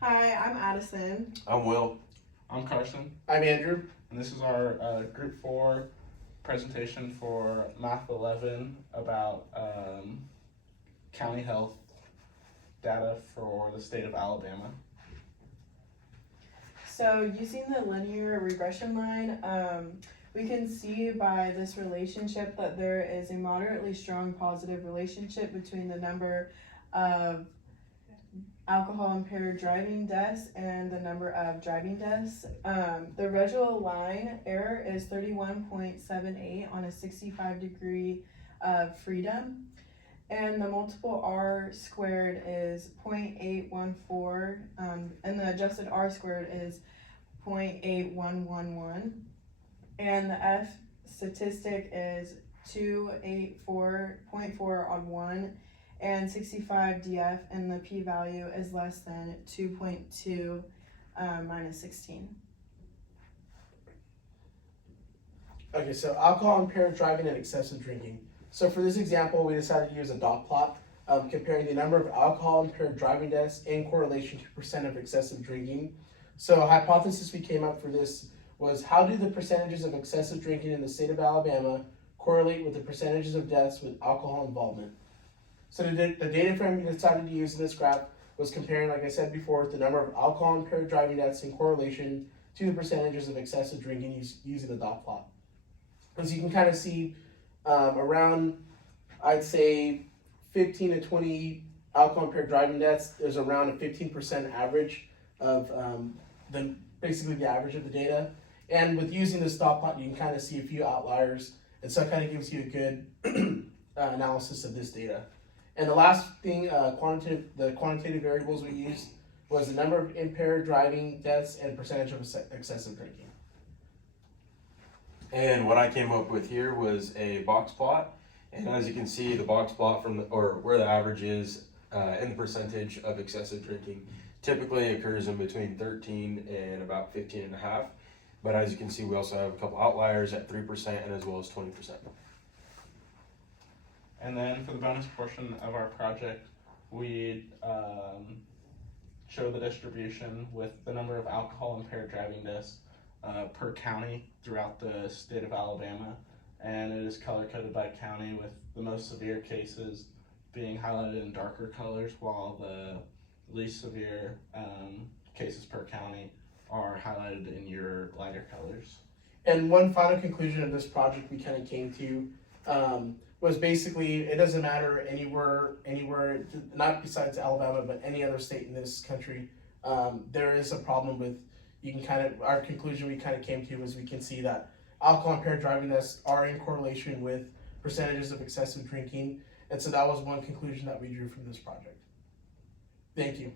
Hi, I'm Addison. I'm Will. I'm Carson, I'm Andrew. and this is our Group 4 presentation for Math 11 about county health data for the state of Alabama. So using the linear regression line, we can see by this relationship that there is a moderately strong positive relationship between the number of alcohol impaired driving deaths and the number of driving deaths. The residual line error is 31.78 on a 65-degree freedom. And the multiple R squared is 0.814, and the adjusted R squared is 0.8111. And the F statistic is 284.4 on 1, and 65 DF, and the p-value is less than 2.2 minus 16. Okay, so alcohol impaired driving and excessive drinking. So for this example, we decided to use a dot plot comparing the number of alcohol impaired driving deaths in correlation to percent of excessive drinking. So a hypothesis we came up for this was, how do the percentages of excessive drinking in the state of Alabama correlate with the percentages of deaths with alcohol involvement? So the data frame we decided to use in this graph was comparing, like I said before, the number of alcohol impaired driving deaths in correlation to the percentages of excessive drinking using the dot plot. As you can kind of see, around, I'd say, 15 to 20 alcohol impaired driving deaths, there's around a 15% average of basically the average of the data. And with using this dot plot, you can kind of see a few outliers, and so it kind of gives you a good analysis of this data. And the last thing, the quantitative variables we used was the number of impaired driving deaths and percentage of excessive drinking. And what I came up with here was a box plot. And as you can see, the box plot where the average is in the percentage of excessive drinking typically occurs in between 13 and about 15.5. But as you can see, we also have a couple outliers at 3% and as well as 20%. And then for the bonus portion of our project, we show the distribution with the number of alcohol impaired driving deaths per county throughout the state of Alabama, and it is color coded by county, with the most severe cases being highlighted in darker colors, while the least severe cases per county are highlighted in your lighter colors. And one final conclusion of this project we kind of came to was basically, it doesn't matter anywhere, not besides Alabama, but any other state in this country, there is a problem with, our conclusion we kind of came to was, we can see that alcohol impaired driving deaths are in correlation with percentages of excessive drinking. And so that was one conclusion that we drew from this project. Thank you.